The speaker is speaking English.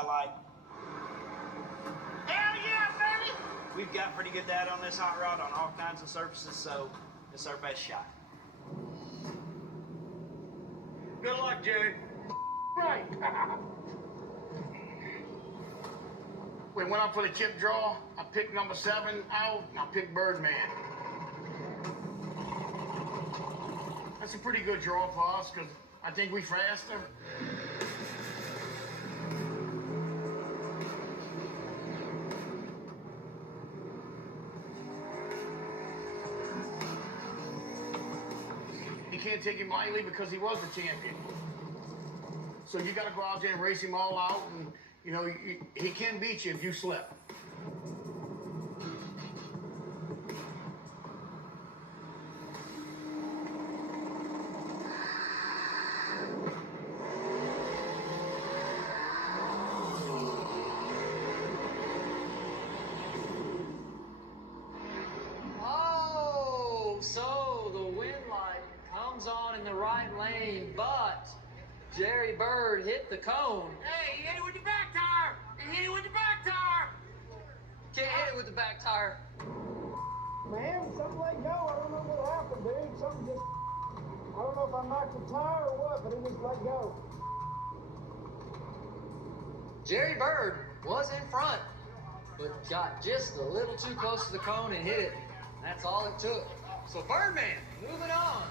I like. Hell yeah, baby! We've got pretty good data on this hot rod on all kinds of surfaces, so it's our best shot. Good luck, Jerry. Right. We went up for the chip draw. I picked number 7 out, and I picked Birdman. That's a pretty good draw for us, because I think we faster. You can't take him lightly because he was the champion. So you got to go out there and race him all out, and you know he can beat you if you slip. Oh, so the wind light comes on in the right lane, but Jerry Bird hit the cone. Hey, he hit it with the back tire! He hit it with the back tire! Can't hit it with the back tire. Man, something let go. I don't know what happened, dude. Something just, I don't know if I knocked the tire or what, but it just let go. Jerry Bird was in front, but got just a little too close to the cone and hit it. That's all it took. So Birdman, moving on.